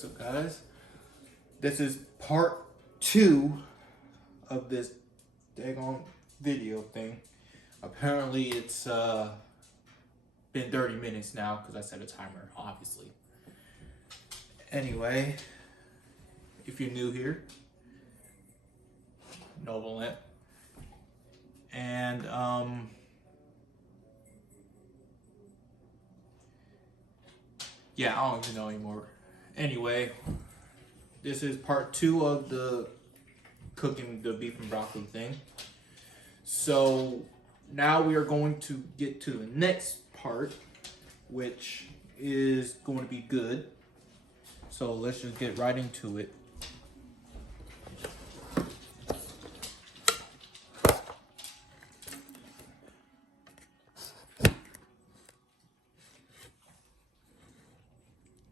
What's up, guys? This is part 2 of this daggone video thing. Apparently it's been 30 minutes now because I set a timer, obviously. Anyway, if you're new here, Novolent. And yeah, I don't even know anymore. Anyway, this is part 2 of the cooking the beef and broccoli thing. So now we are going to get to the next part, which is going to be good. So let's just get right into it.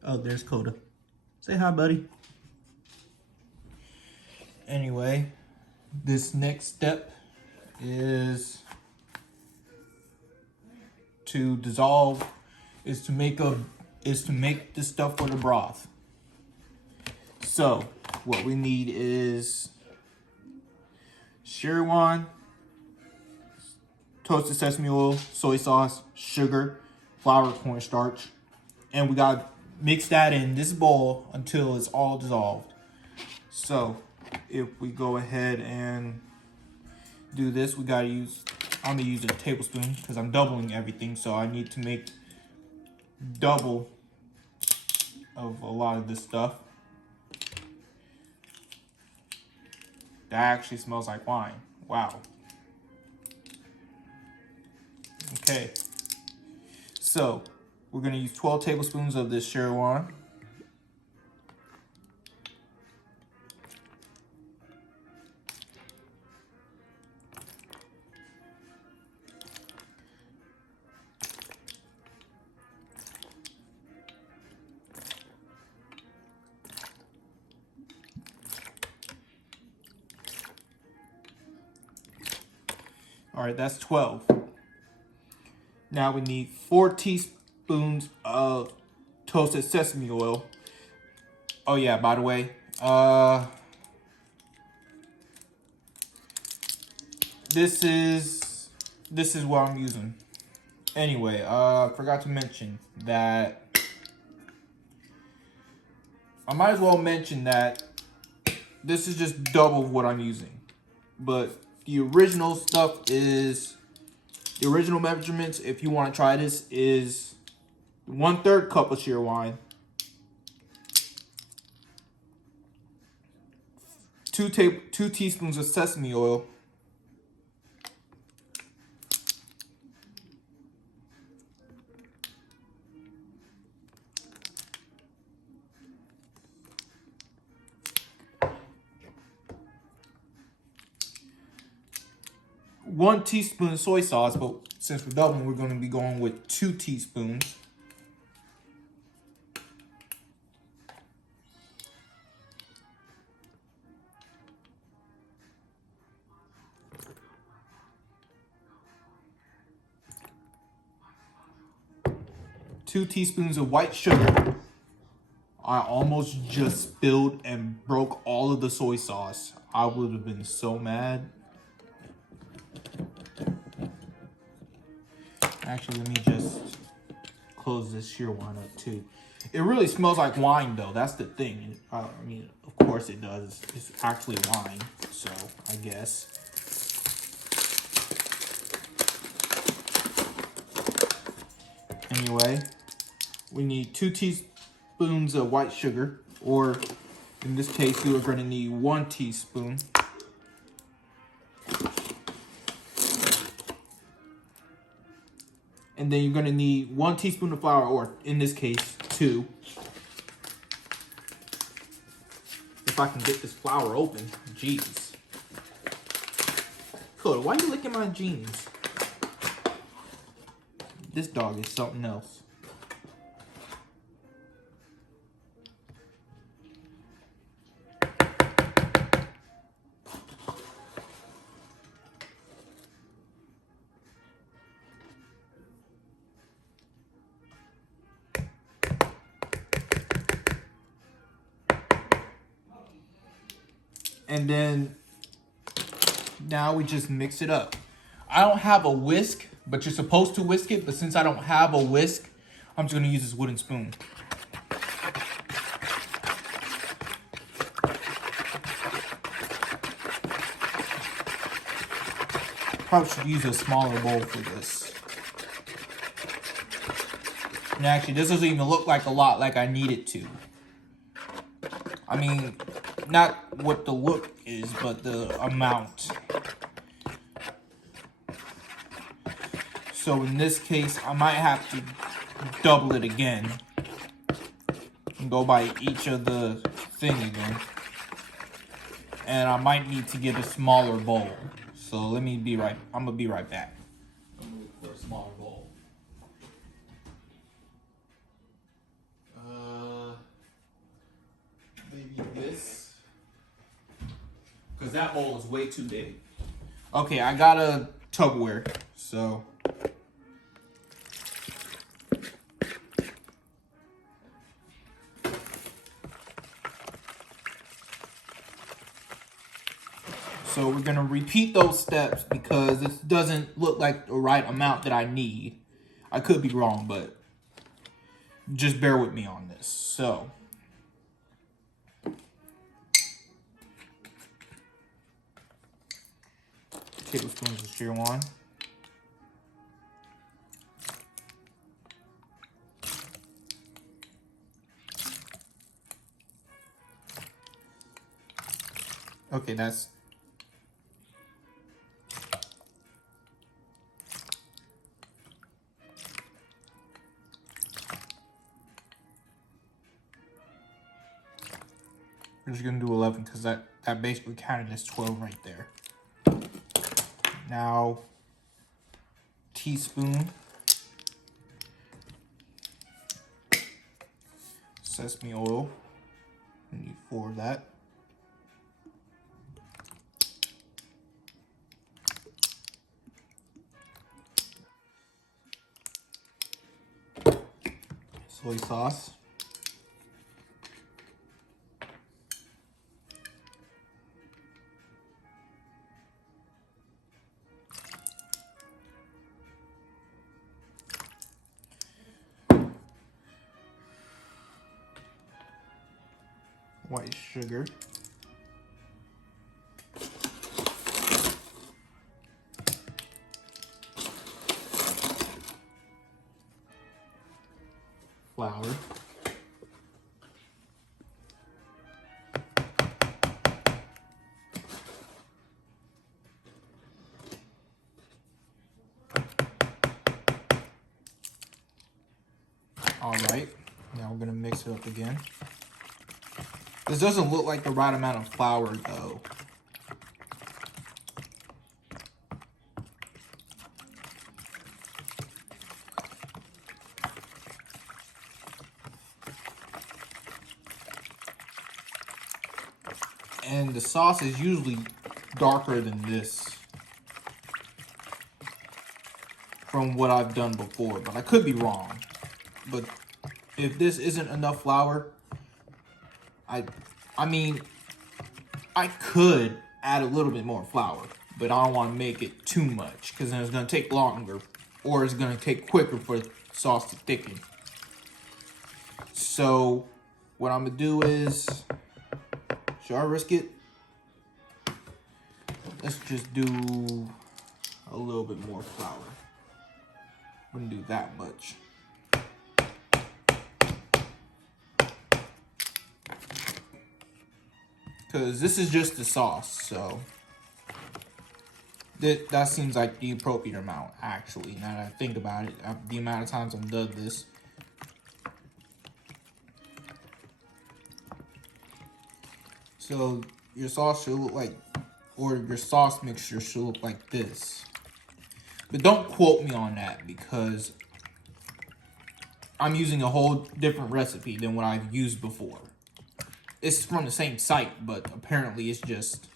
Oh, there's Coda. Say hi, buddy. Anyway, this next step is to dissolve, is to make the stuff for the broth. So what we need is Szechuan, toasted sesame oil, soy sauce, sugar, flour, cornstarch, and we gotta mix that in this bowl until it's all dissolved. So if we go ahead and do this, we gotta use, I'm gonna use a tablespoon because I'm doubling everything, so I need to make double of a lot of this stuff. That actually smells like wine. Wow. Okay. So we're gonna use 12 tablespoons of this Szechuan. All right, that's 12. Now we need 4 teaspoons of toasted sesame oil. Oh yeah, by the way, this is what I'm using. Anyway, forgot to mention that I might as well mention that this is just double what I'm using. But the original stuff is, the original measurements, if you want to try this, is 1/3 cup of Szechuan, 2 teaspoons of sesame oil, 1 teaspoon of soy sauce, but since we're doubling, we're going to be going with 2 teaspoons. Two teaspoons of white sugar. I almost just spilled and broke all of the soy sauce. I would have been so mad. Actually, let me just close this Szechuan up too. It really smells like wine though, that's the thing. I mean, of course it does. It's actually wine, so I guess. Anyway, we need 2 teaspoons of white sugar, or in this case, you are going to need 1 teaspoon. And then you're going to need 1 teaspoon of flour, or in this case, 2. If I can get this flour open. Jeez. Cool, why are you licking my jeans? This dog is something else. And then now we just mix it up. I don't have a whisk, but you're supposed to whisk it. But since I don't have a whisk, I'm just gonna use this wooden spoon. Probably should use a smaller bowl for this. And actually, this doesn't even look like a lot like I need it to. I mean, not what the look is, but the amount. So in this case, I might have to double it again. And go by each of the thing again. And I might need to get a smaller bowl. So I'm gonna be right back. I'm gonna look for a smaller bowl. Maybe this. Because that bowl is way too big. Okay, I got a Tupperware, so. So we're gonna repeat those steps because this doesn't look like the right amount that I need. I could be wrong, but just bear with me on this. So. Tablespoons of Szechuan. Okay, that's we're just gonna do 11 because that basically counted as 12 right there. Now, teaspoon sesame oil. We need 4 of that. Soy sauce. White sugar. Flour. All right, now we're gonna mix it up again. This doesn't look like the right amount of flour though. And the sauce is usually darker than this from what I've done before, but I could be wrong. But if this isn't enough flour, I mean, I could add a little bit more flour, but I don't want to make it too much because then it's going to take longer or it's going to take quicker for the sauce to thicken. So what I'm going to do is, should I risk it? Let's just do a little bit more flour. Wouldn't do that much. Because this is just the sauce, so that seems like the appropriate amount, actually, now that I think about it, the amount of times I've done this. So your sauce should look like, or your sauce mixture should look like this. But don't quote me on that because I'm using a whole different recipe than what I've used before. It's from the same site, but apparently it's just,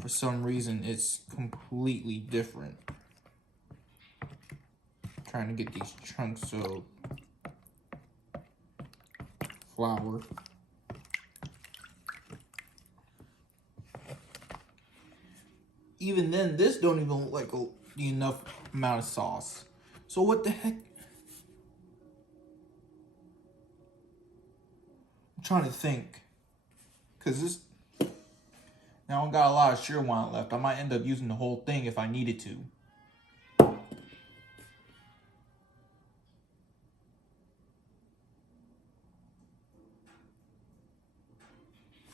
for some reason, it's completely different. I'm trying to get these chunks of flour. even then, this don't even look like the enough amount of sauce. So what the heck? I'm trying to think. Because this... Now I don't got a lot of Szechuan left. I might end up using the whole thing if I needed to.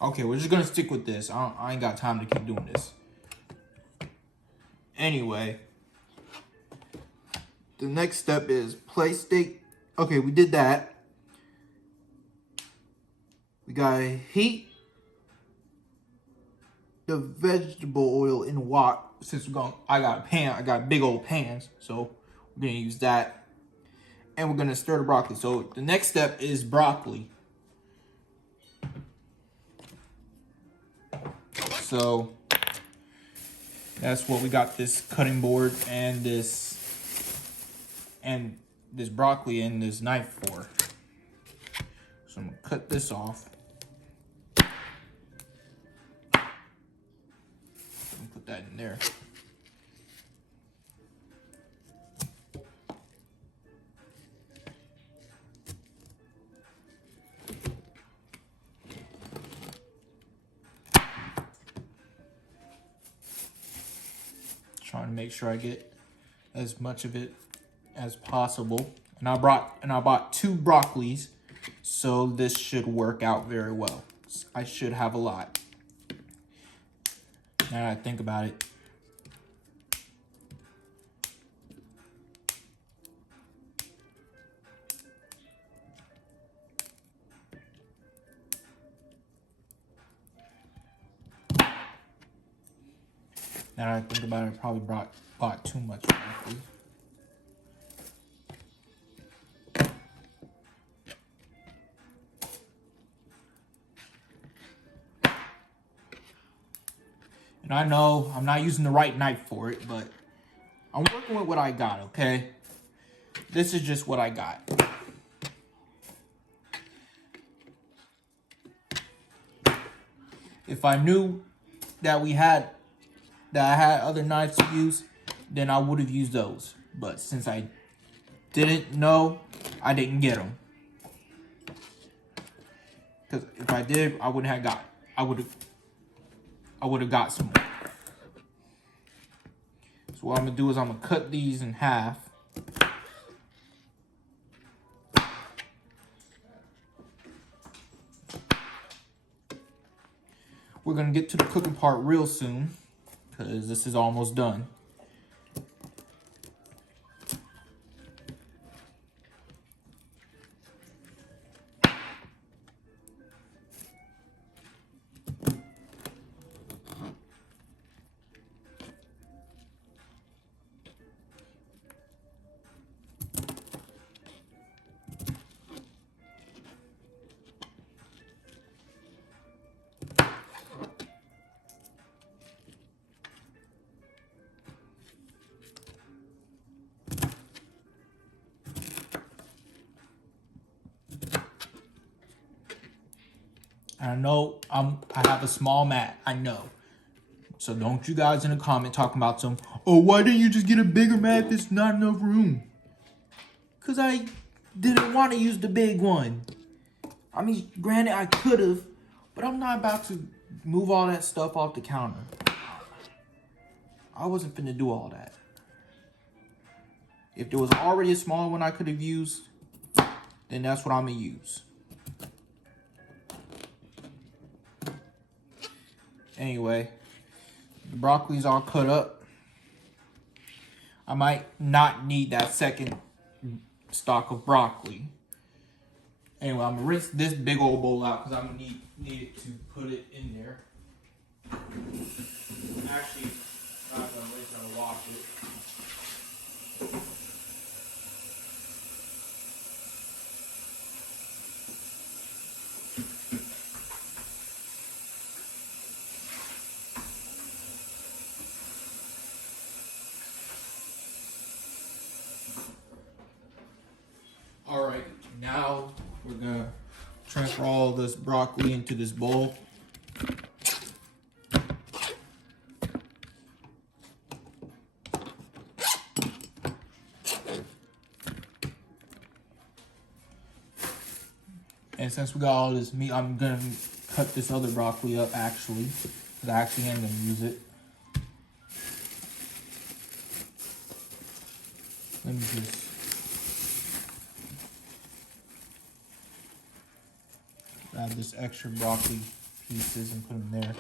Okay, we're just gonna stick with this. I ain't got time to keep doing this. Anyway, the next step is place steak. Okay, we did that. We gotta heat the vegetable oil in wok. Since I got a pan. I got big old pans, so we're gonna use that, and we're gonna stir the broccoli. So the next step is broccoli. So that's what we got this cutting board and this broccoli and this knife for. So I'm gonna cut this off. Let me put that in there. Trying to make sure I get as much of it as possible. And I bought 2 broccolis, so this should work out very well. I should have a lot. Now that I think about it. Now that I think about it, I probably bought too much broccoli. And I know I'm not using the right knife for it, but I'm working with what I got, okay? This is just what I got. If I knew that I had other knives to use, then I would have used those. But since I didn't know, I didn't get them. Because if I did, I would have got some more. So what I'm gonna do is I'm gonna cut these in half. We're gonna get to the cooking part real soon, because this is almost done. And I know I have a small mat, I know. So don't you guys in the comment talking about why didn't you just get a bigger mat? There's not enough room. Because I didn't want to use the big one. I mean, granted, I could have, but I'm not about to move all that stuff off the counter. I wasn't finna do all that. If there was already a smaller one I could have used, then that's what I'm gonna use. Anyway, the broccoli's all cut up. I might not need that second stock of broccoli. Anyway, I'm gonna rinse this big old bowl out because I'm gonna need it to put it in there. Actually, I'm not gonna rinse it and wash it. Alright, now we're gonna transfer all this broccoli into this bowl. And since we got all this meat, I'm gonna cut this other broccoli up actually, because I actually am gonna use it. Let me just grab this extra broccoli pieces and put them there.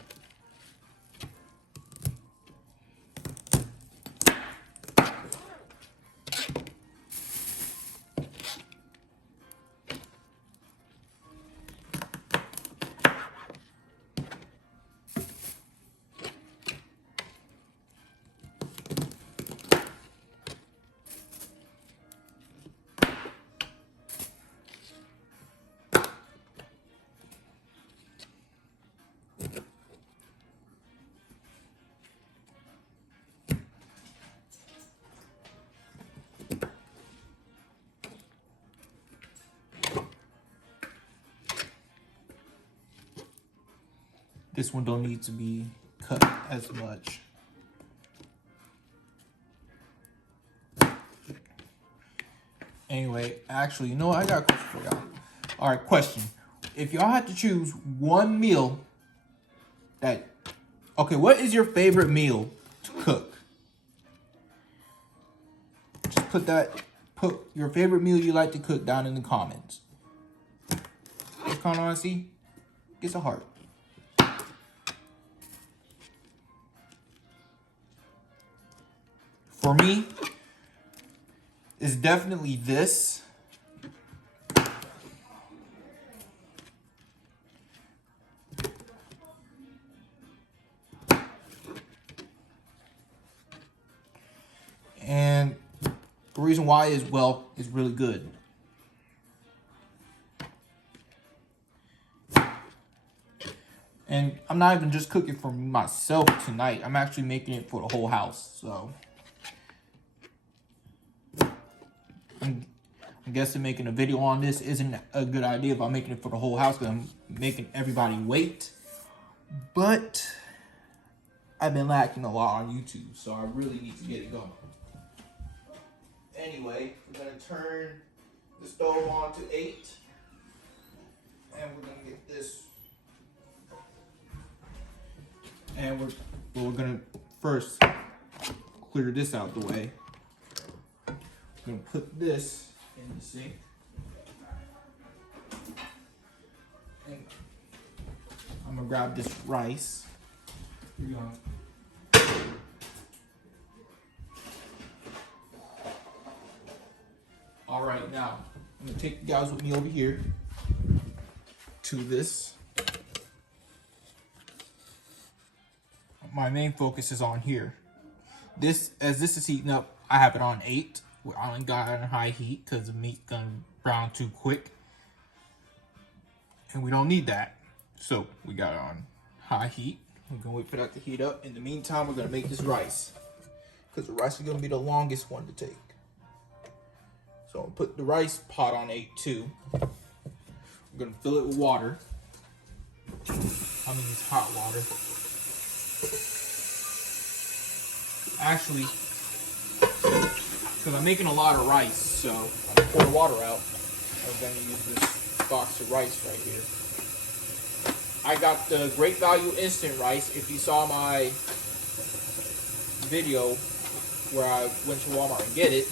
This one don't need to be cut as much. Anyway, actually, you know what? I got a question for y'all. All right, question. If y'all had to choose one meal okay, what is your favorite meal to cook? Just put your favorite meal you like to cook down in the comments. Just kind of honestly, gets a heart. For me, it's definitely this. And the reason why is, well, it's really good. And I'm not even just cooking for myself tonight. I'm actually making it for the whole house. So I'm guessing making a video on this isn't a good idea if I'm making it for the whole house, because I'm making everybody wait. But I've been lacking a lot on YouTube, so I really need to get it going. Anyway, we're gonna turn the stove on to 8, and we're gonna get this. And we're gonna first clear this out the way. I'm gonna put this in the sink. And I'm gonna grab this rice. Here you go. All right, now I'm gonna take you guys with me over here to this. My main focus is on here. As this is heating up, I have it on 8. I only got it on high heat because the meat's gonna brown too quick, and we don't need that. So we got it on high heat. We're gonna wait for that to heat up. In the meantime, we're gonna make this rice, because the rice is gonna be the longest one to take. So I'll put the rice pot on 8 too. We're gonna fill it with water. I mean, it's hot water. Actually, because I'm making a lot of rice, so I'll pour the water out. I'm gonna use this box of rice right here. I got the Great Value instant rice. If you saw my video where I went to Walmart and get it,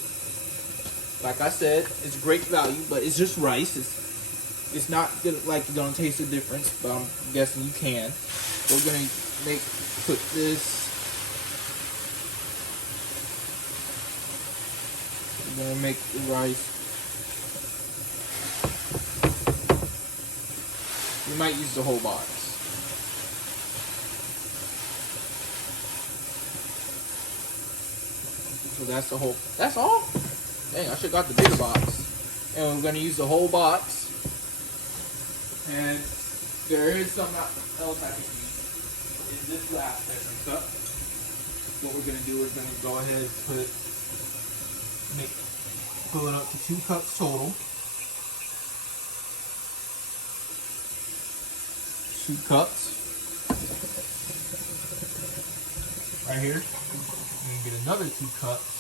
like I said, it's great value, but it's just rice. It's not good, like you're gonna taste the difference, but I'm guessing you can. So we're gonna put this. We're gonna make the rice. We might use the whole box. So that's the whole. That's all. Dang, I should have got the bigger box. And we're gonna use the whole box. And there is something else I can use. Is this glass measuring cup. What we're gonna do is gonna go ahead and fill it up to 2 cups total. 2 cups. Right here. And get another 2 cups.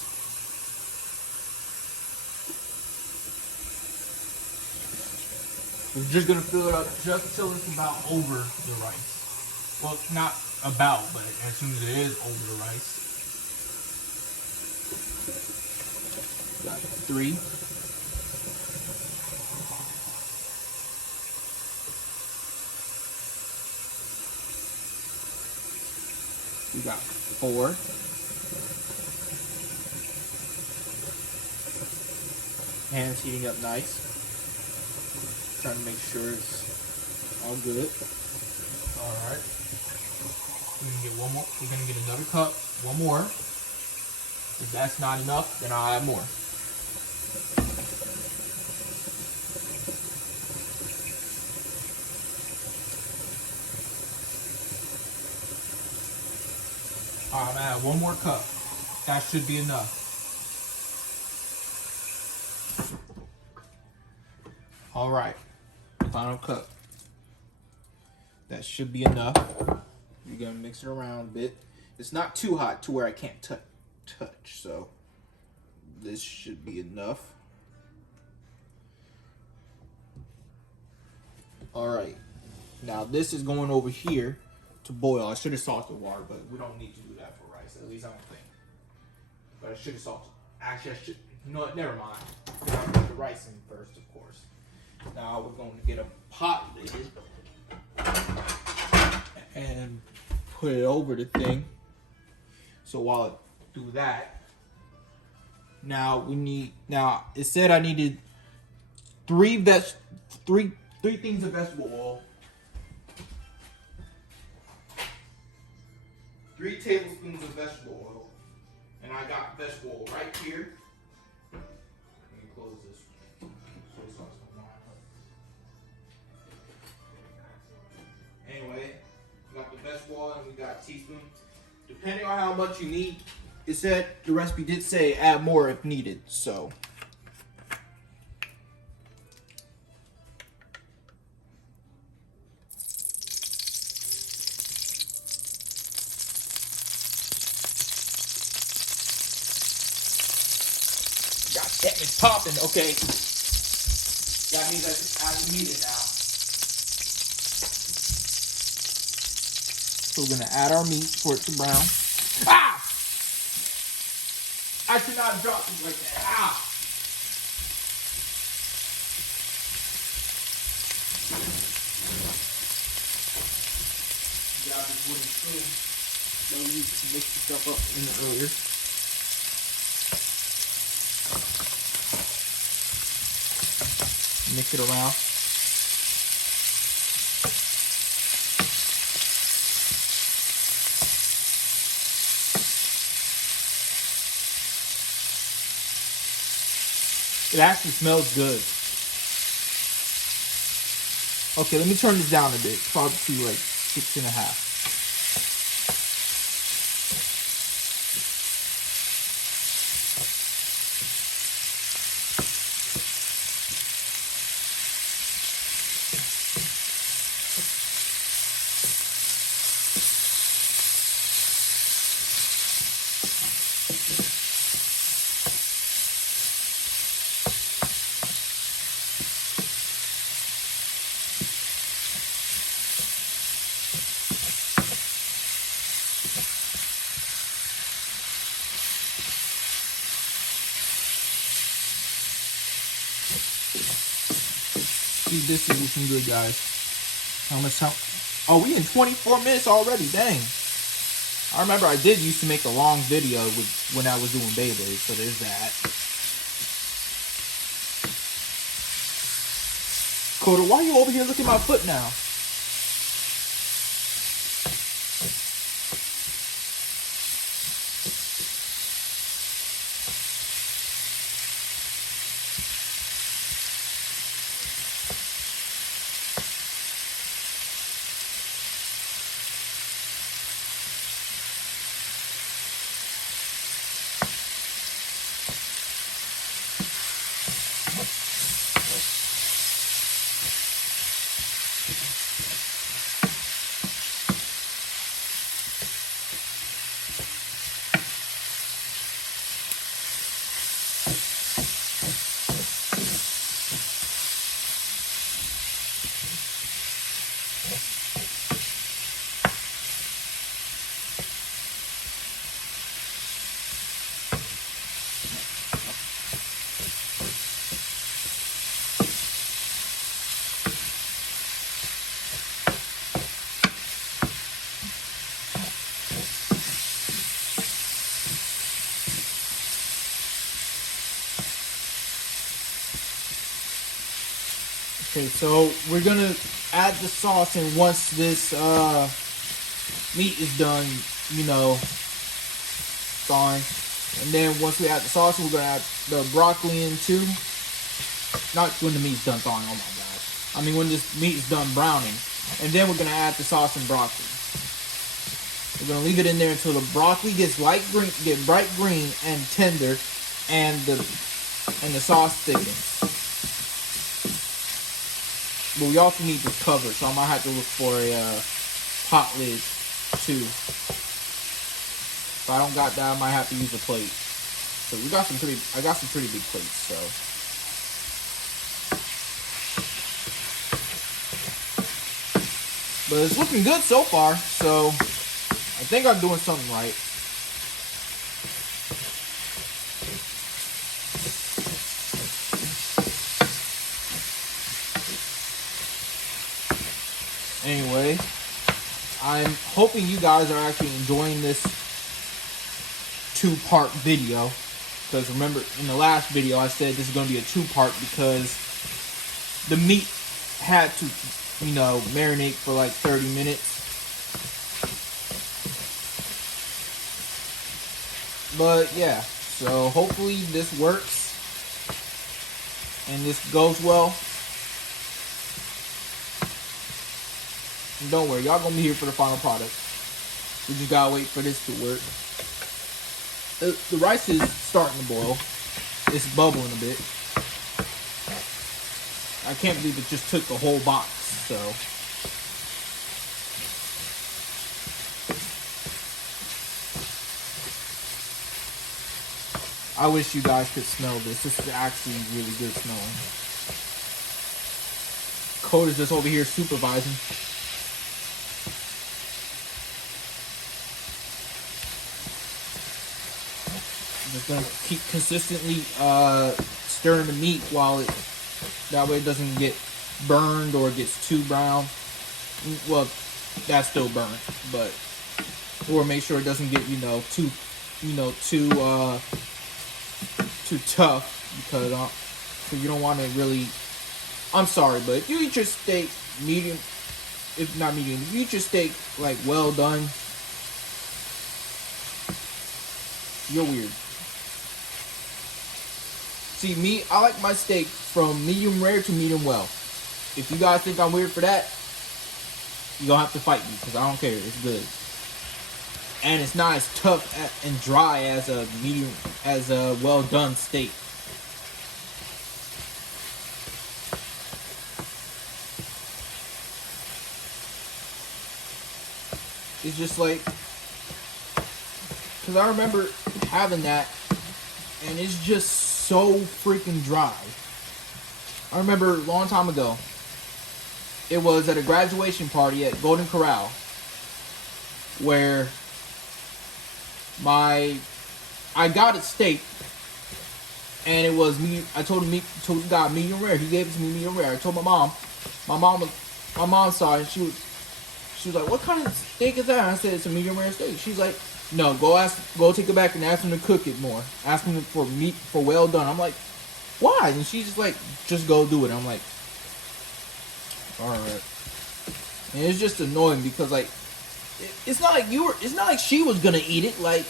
We're just gonna fill it up just till it's about over the rice. Well, not about, but as soon as it is over the rice. Got 3. We got 4. Hands heating up nice. Trying to make sure it's all good. Alright. We're gonna get one more. We're gonna get another cup. One more. If that's not enough, then I'll add more. Alright, I'm gonna add one more cup. That should be enough. Alright. Final cup. That should be enough. You're gonna mix it around a bit. It's not too hot to where I can't touch, so this should be enough. Alright. Now this is going over here to boil. I should have salted water, but we don't need to do that for rice. At least I don't think. But I should have salted. Actually, I should. You know what? Never mind. I'll put the rice in first, of course. Now we're going to get a pot lid and put it over the thing. So while I do that, now we need. Now it said I needed 3 things of vegetable oil, 3 tablespoons of vegetable oil, and I got vegetable oil right here. Let me close this. Soy sauce don't line up. Anyway, we got the vegetable oil and we got a teaspoon. Depending on how much you need, it said the recipe did say add more if needed. So. God damn, it's popping. Okay. That means I need it now. So we're gonna add our meat for it to brown. Ah! I should not have dropped it like that. Ah! Grab this wooden spoon. So we used to mix the stuff up in the earlier. Mix it around. It actually smells good. Okay, let me turn this down a bit. Probably to like 6.5. See, this is looking good, guys. How much time? Oh, we in 24 minutes already. Dang. I remember I did used to make a long video with when I was doing Beyblade, so there's that. Coda, why are you over here looking at my foot now? Okay, so we're gonna add the sauce, and once this meat is done, you know, thawing, and then once we add the sauce, we're gonna add the broccoli in too. Not when the meat's done thawing. Oh my god! I mean when this meat is done browning, and then we're gonna add the sauce and broccoli. We're gonna leave it in there until the broccoli gets bright green and tender, and the sauce thickens. But we also need this covered, so I might have to look for a pot lid too. If I don't got that, I might have to use a plate. So I got some pretty big plates. So but it's looking good so far. So I think I'm doing something right. Anyway, I'm hoping you guys are actually enjoying this two-part video. Because remember, in the last video, I said this is going to be a two-part because the meat had to, you know, marinate for like 30 minutes. But yeah, so hopefully this works and this goes well. And don't worry, y'all gonna be here for the final product. We just gotta wait for this to work. The rice is starting to boil. It's bubbling a bit. I can't believe it just took the whole box, so. I wish you guys could smell this. This is actually really good smelling. Code is just over here supervising. Just gonna keep consistently stirring the meat while that way it doesn't get burned or gets too brown. Well, that's still burnt, but or make sure it doesn't get too tough because you don't want to really. I'm sorry, but if you eat your steak medium, if not medium, if you eat your steak like well done, you're weird. See, me, I like my steak from medium rare to medium well. If you guys think I'm weird for that, you're gonna have to fight me because I don't care. It's good. And it's not as tough and dry as a well done steak. It's just like, because I remember having that, and it's just so freaking dry. I remember a long time ago, it was at a graduation party at Golden Corral, where I got a steak, and it was me. I told the guy medium rare. He gave it to me medium rare. I told my mom. My mom saw it. And she was like, "What kind of steak is that?" And I said, "It's a medium rare steak." She's like, "No, go take it back and ask him to cook it more. Ask him for meat for well done." I'm like, "Why?" And she's just like, "Just go do it." I'm like, "All right." And it's just annoying because like, it's not like she was gonna eat it. Like,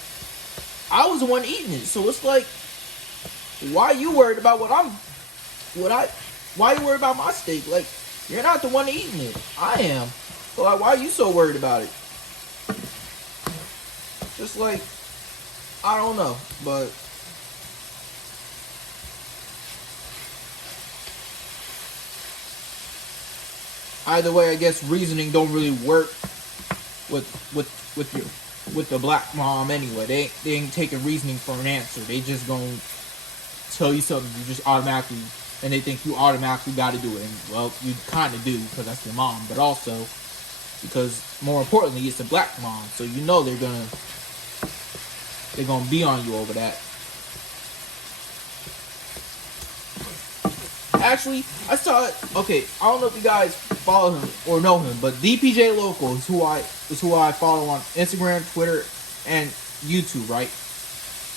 I was the one eating it. So it's like, why are you worried about why are you worried about my steak? Like, you're not the one eating it. I am. So like, why are you so worried about it? Just like, I don't know, but either way, I guess reasoning don't really work with the black mom anyway. They ain't taking reasoning for an answer. They just gonna tell you something you just automatically, and they think you automatically got to do it. And well, you kind of do because that's your mom, but also because more importantly, it's a black mom, so you know they're gonna be on you over that. Actually, I saw it. Okay, I don't know if you guys follow him or know him, but DPJ Local is who I follow on Instagram, Twitter, and YouTube. Right?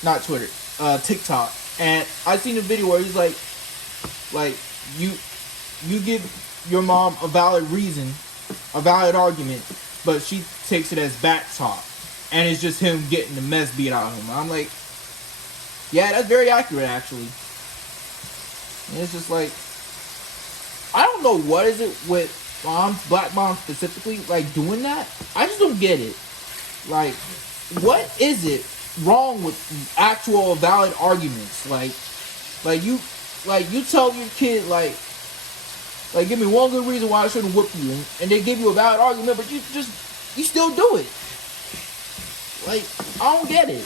Not Twitter, TikTok. And I seen a video where he's like you give your mom a valid reason, a valid argument, but she takes it as back talk, and it's just him getting the mess beat out of him. I'm like, yeah, that's very accurate, actually. And it's just like, I don't know what is it with moms, black moms specifically, like doing that. I just don't get it. Like, what is it wrong with actual valid arguments? Like you tell your kid like give me one good reason why I shouldn't whoop you, and they give you a valid argument, but you still do it. Like, I don't get it.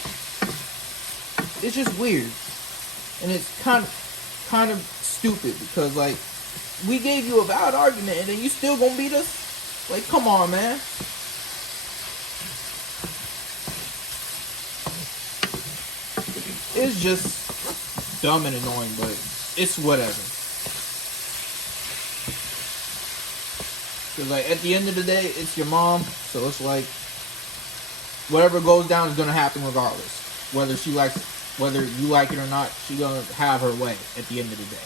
It's just weird, and it's kind of stupid because like we gave you a valid argument and then you still gonna beat us. Like, come on, man. It's just dumb and annoying, but it's whatever. Cause like at the end of the day, it's your mom, so it's like whatever goes down is gonna happen regardless. Whether you like it or not, she's gonna have her way at the end of the day.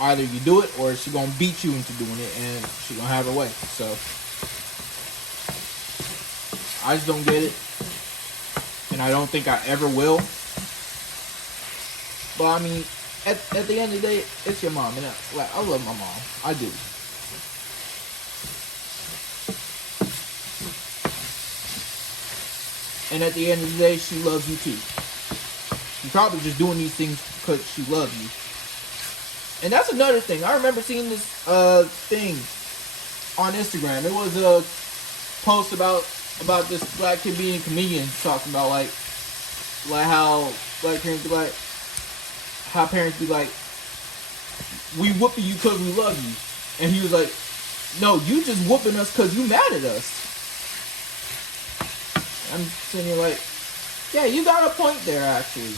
Either you do it or she's gonna beat you into doing it, and she's gonna have her way. So I just don't get it, and I don't think I ever will. But I mean, at the end of the day, it's your mom, and I love my mom. I do. And at the end of the day, she loves you too. She's probably just doing these things because she loves you. And that's another thing. I remember seeing this thing on Instagram. It was a post about this black kid being a comedian, talking about like how black parents be like, how parents be like, we whooping you because we love you. And he was like, no, you just whooping us because you mad at us. I'm sitting here like, yeah, you got a point there, actually.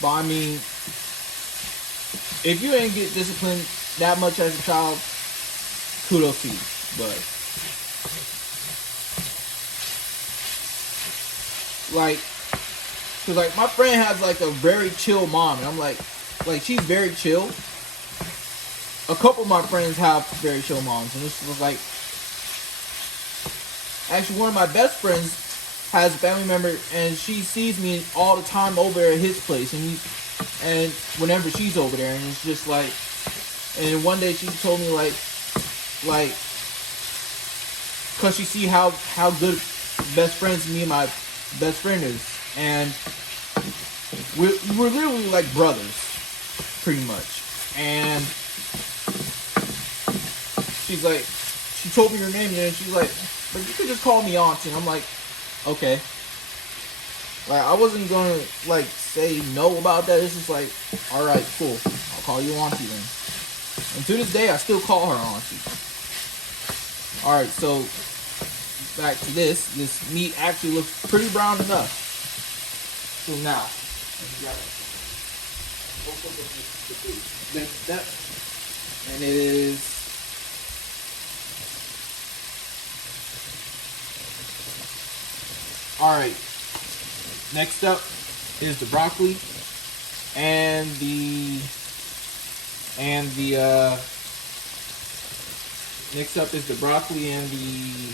But I mean, if you ain't get disciplined that much as a child, kudos to you. But like, cause like my friend has like a very chill mom, and I'm like she's very chill. A couple of my friends have very chill moms, and this was like, actually one of my best friends has a family member, and she sees me all the time over at his place, and whenever she's over there, and it's just like, and one day she told me like, cause she see how good best friends me and my best friend is, and we're literally like brothers, pretty much, and she's like, she told me her name, and she's like, but you could just call me auntie. And I'm like, okay. Like, I wasn't gonna like say no about that. It's just like, all right, cool. I'll call you auntie then. And to this day, I still call her auntie. All right, so back to this. This meat actually looks pretty brown enough. So now, next step, and it is all right. Next up is the broccoli and the next up is the broccoli and the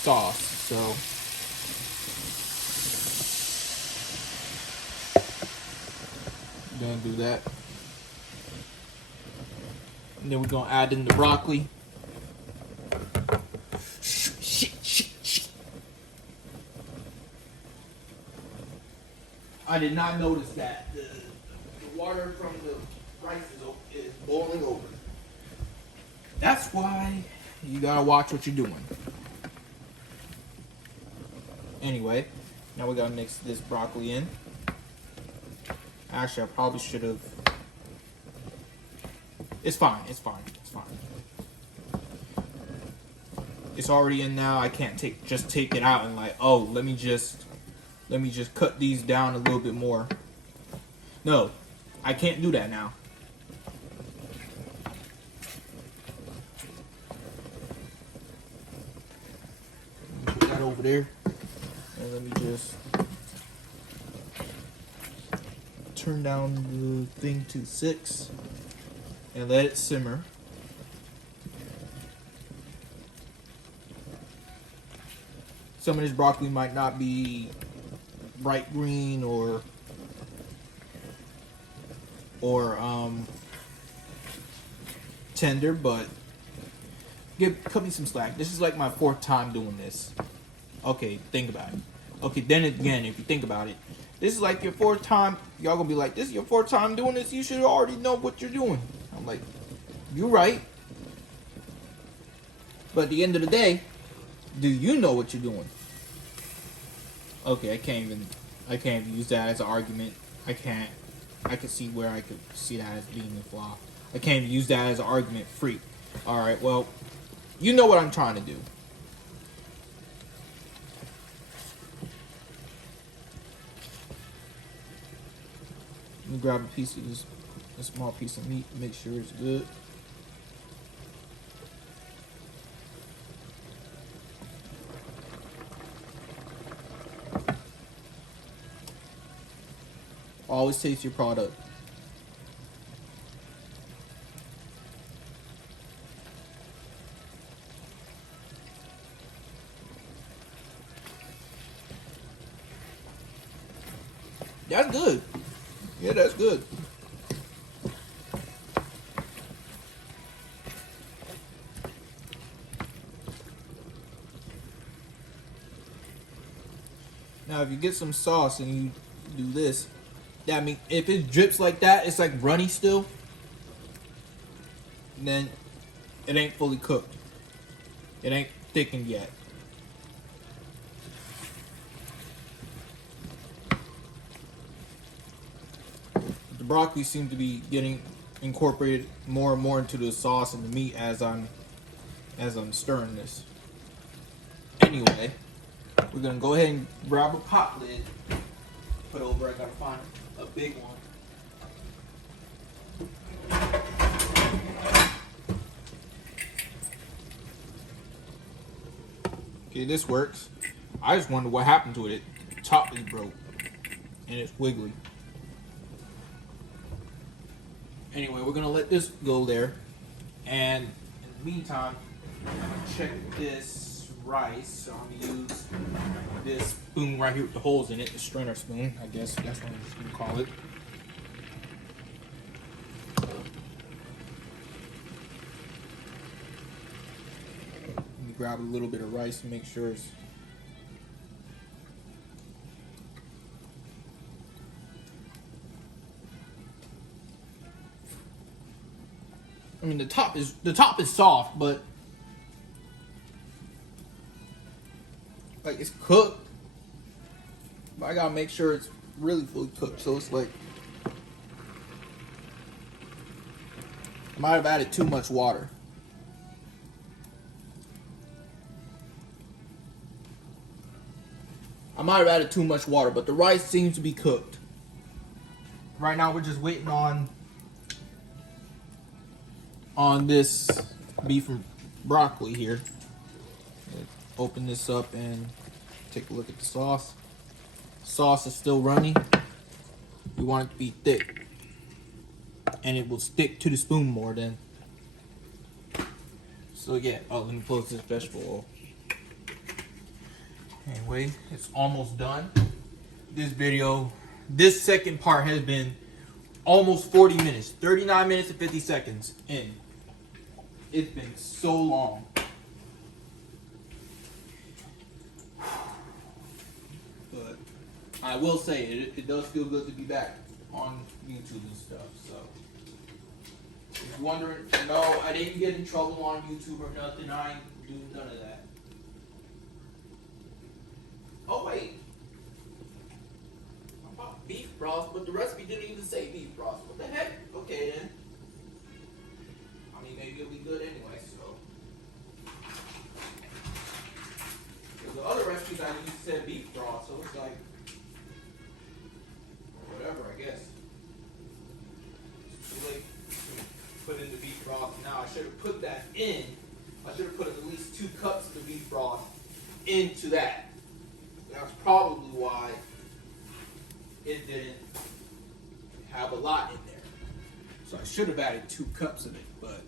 sauce. So I'm gonna do that, and then we're gonna add in the broccoli. I did not notice that the water from the rice is boiling over. That's why you gotta watch what you're doing. Anyway, now we gotta mix this broccoli in. Actually, I probably should have. It's fine. It's fine. It's fine. It's already in now. I can't just take it out and like, oh, let me just cut these down a little bit more. No, I can't do that now. Put that over there. And let me just turn down the thing to 6 and let it simmer. Some of this broccoli might not be bright green or tender, but cut me some slack. This is like my 4th time doing this. Okay, think about it. Okay, then again, if you think about it, this is like your 4th time. Y'all gonna be like, this is your 4th time doing this? You should already know what you're doing. I'm like, you're right. But at the end of the day, do you know what you're doing? Okay, I can't even use that as an argument. I could see where I could see that as being a flaw. I can't even use that as an argument. Freak. Alright, well, you know what I'm trying to do. Let me grab a piece of this, a small piece of meat, make sure it's good. Always taste your product. That's good. Yeah, that's good. Now, if you get some sauce and you do this, that means if it drips like that, it's like runny still, then it ain't fully cooked. It ain't thickened yet. The broccoli seems to be getting incorporated more and more into the sauce and the meat as I'm stirring this. Anyway, we're gonna go ahead and grab a pot lid, put over. I gotta find a big one. Okay, this works. I just wonder what happened to it. The top is broke and it's wiggly. Anyway, we're gonna let this go there, and in the meantime, I'm gonna check this rice. So I'm gonna use this spoon right here with the holes in it, the strainer spoon. I guess that's what I'm just gonna call it. Let me grab a little bit of rice and make sure it's. I mean, the top is soft, but like it's cooked. But I gotta make sure it's really fully cooked. So it's like I might have added too much water. But the rice seems to be cooked. Right now, we're just waiting on this beef and broccoli here. Open this up and take a look at the sauce. Sauce is still runny. We want it to be thick, and it will stick to the spoon more than. So yeah, let me close this vegetable oil. Anyway, it's almost done. This second part has been almost 40 minutes, 39 minutes and 50 seconds in. It's been so long. But I will say, it does feel good to be back on YouTube and stuff. So, if you're wondering, no, I didn't get in trouble on YouTube or nothing. I ain't doing none of that. Oh, wait. I bought beef broth, but the recipe didn't even say beef broth. What the heck? Okay, then. I mean, maybe it'll be good anyway, so. Because the other recipes I used said beef broth, so it's like, whatever, I guess. It's too late to put in the beef broth now. I should have put that in. I should have put at least 2 cups of the beef broth into that. That's probably why it didn't have a lot in there. So I should have added 2 cups of it, but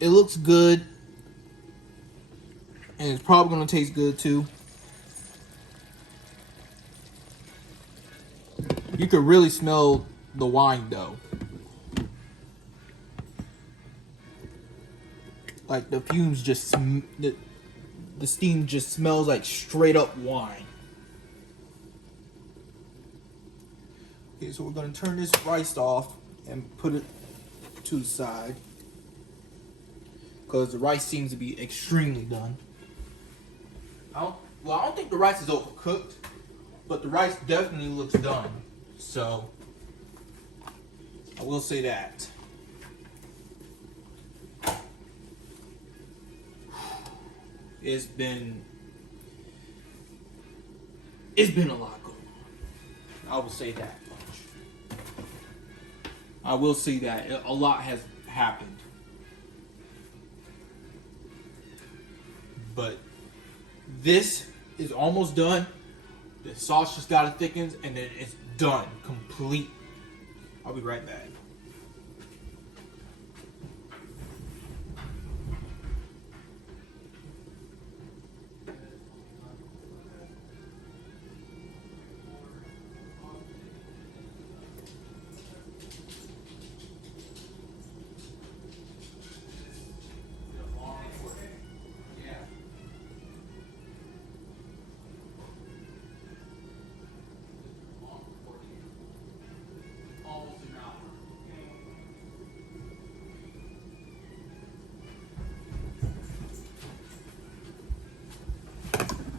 it looks good. And it's probably gonna taste good too. You could really smell the wine though. Like the fumes just, the steam just smells like straight up wine. Okay, so we're gonna turn this rice off and put it to the side. Because the rice seems to be extremely done. I don't think the rice is overcooked, but the rice definitely looks done. So, I will say that. It's been a lot going on. I will say that much. I will say that a lot has happened. But this is almost done. The sauce just gotta thicken, and then it's done. Complete. I'll be right back.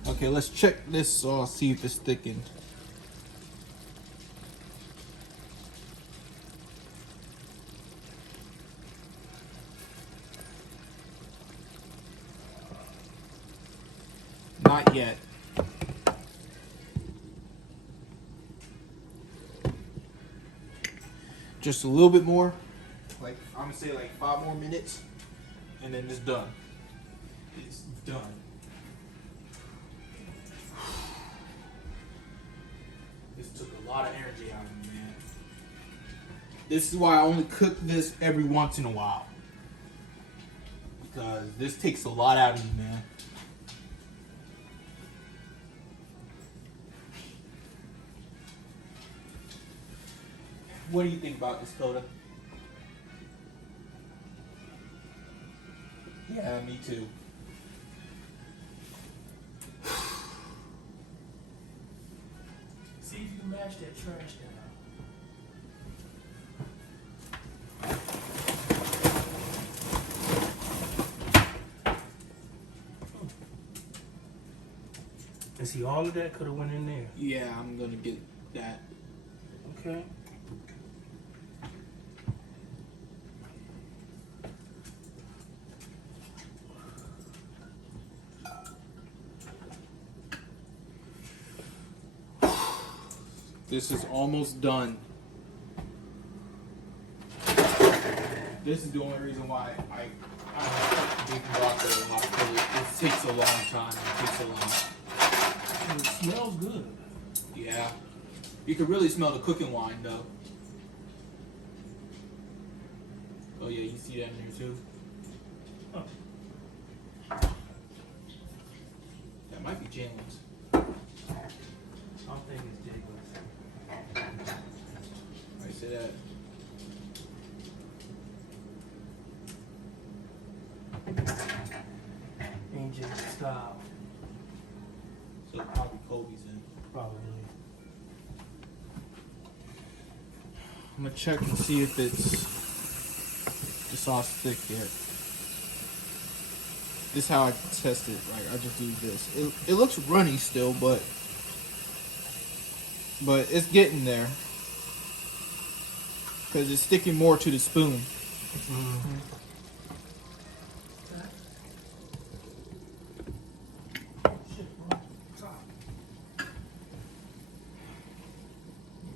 Okay, let's check this sauce, see if it's thickened. Not yet. Just a little bit more. Like, I'm gonna say like 5 more minutes, and then it's done. It's done. This took a lot of energy out of me, man. This is why I only cook this every once in a while. Because this takes a lot out of you, man. What do you think about this, Coda? Yeah, me too. See if you can mash that trash down. And see, all of that could have went in there. Yeah, I'm gonna get that. Okay. This is almost done. This is the only reason why I beef and broccoli a lot, because it takes a long time. It takes a long. It smells good. Yeah. You can really smell the cooking wine though. Oh yeah, you see that in there too? Huh. That might be Jalen's. I'm thinking it's Jacob's. I say that. Ain't Jacob's style. So probably Kobe's in. Probably. I'm gonna check and see if it's the sauce thick yet. This is how I test it. Like I just do this. It looks runny still, but it's getting there because it's sticking more to the spoon. Mm-hmm.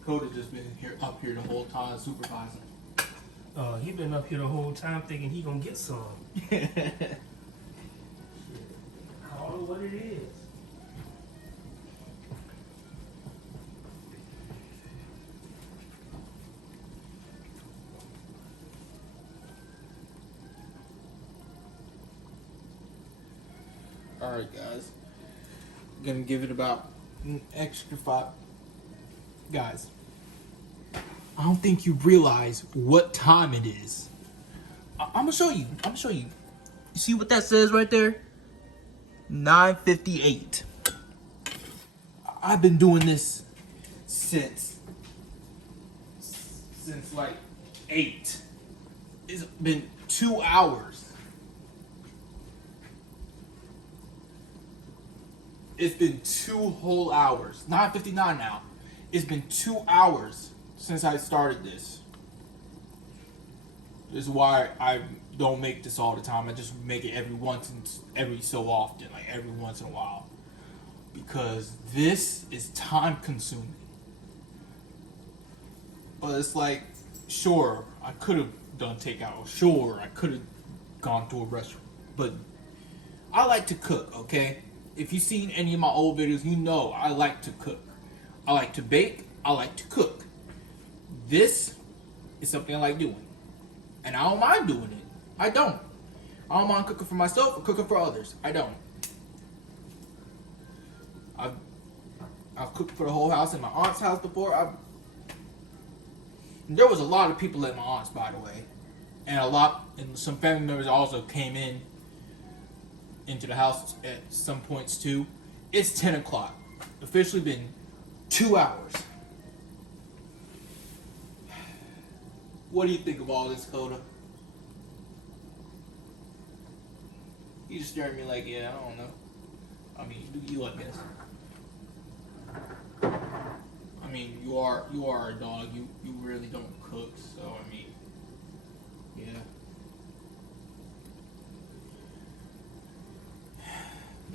Coda's just been up here the whole time supervising. He been up here the whole time thinking he gonna get some. Call it what it is. All right, guys. Gonna give it about an extra 5. Guys, I don't think you realize what time it is. I'm gonna show you. You see what that says right there? 9:58. I've been doing this since like 8. It's been 2 hours. It's been 2 whole hours. 9:59 now. It's been 2 hours since I started this. This is why I don't make this all the time. I just make it every so often, like every once in a while. Because this is time consuming. But it's like, sure, I could have done takeout. Sure, I could have gone to a restaurant. But I like to cook, okay? If you've seen any of my old videos, you know I like to cook. I like to bake. I like to cook. This is something I like doing. And I don't mind doing it. I don't. I don't mind cooking for myself or cooking for others. I don't. I've cooked for the whole house in my aunt's house before. There was a lot of people at my aunt's, by the way. And some family members also came into the house at some points too. It's 10 o'clock. Officially been 2 hours. What do you think of all this, Coda? You just staring at me like, yeah, I don't know. I mean, do you, I guess. I mean, you are a dog. You really don't cook, so I mean, yeah.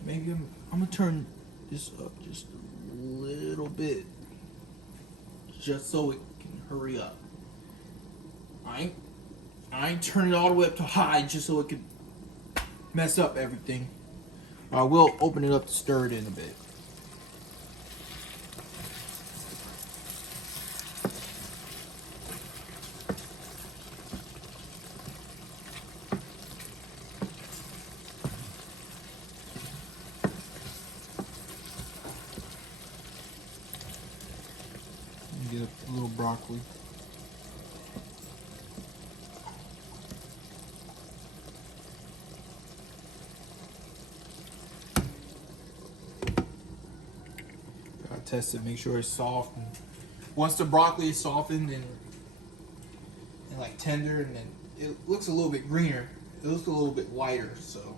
Maybe I'm gonna turn this up just a little bit, just so it can hurry up. I ain't turning it all the way up to high just so it can mess up everything. I will open it up to stir it in a bit. Get a little broccoli. Gotta test it, make sure it's soft. And once the broccoli is softened and like tender, and then it looks a little bit greener. It looks a little bit whiter, so.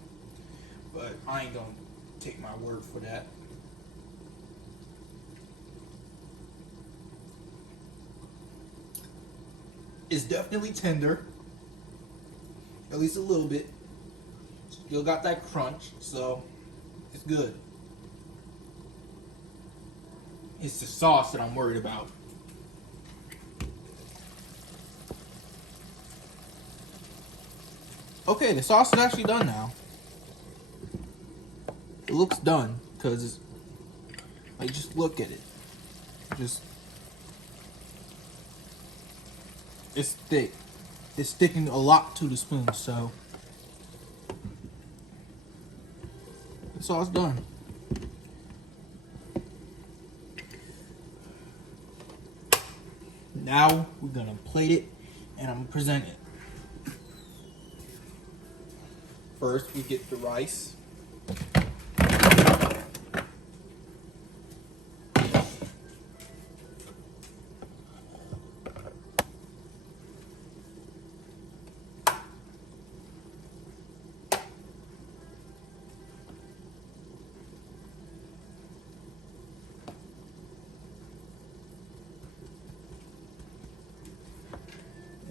But I ain't gonna take my word for that. It's definitely tender, at least a little bit. Still got that crunch, so it's good. It's the sauce that I'm worried about. Okay, the sauce is actually done now. It looks done because it's like, just look at it. It's thick. It's sticking a lot to the spoon, so the sauce done. Now we're gonna plate it and I'm gonna present it. First we get the rice.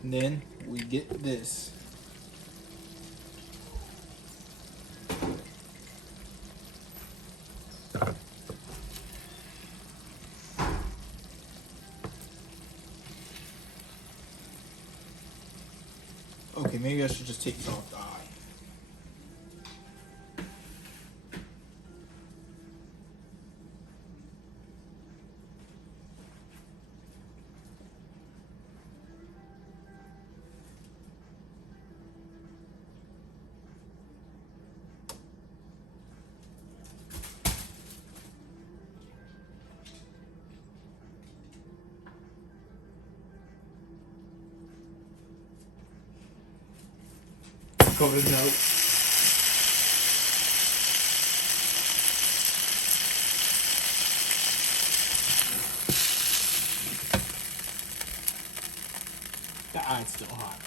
And then we get this. Okay, maybe I should just take this off the eye. Going out. Ah, it's still hot.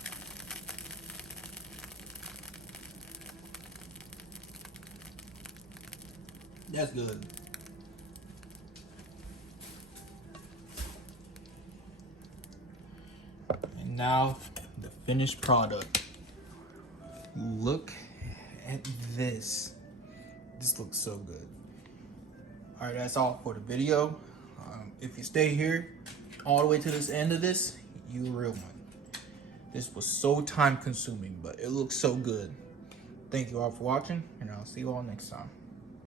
That's good. And now the finished product. Look at this. This looks so good. All right, that's all for the video. If you stay here all the way to this end of this, you a real one. This was so time consuming, but it looks so good. Thank you all for watching, and I'll see you all next time.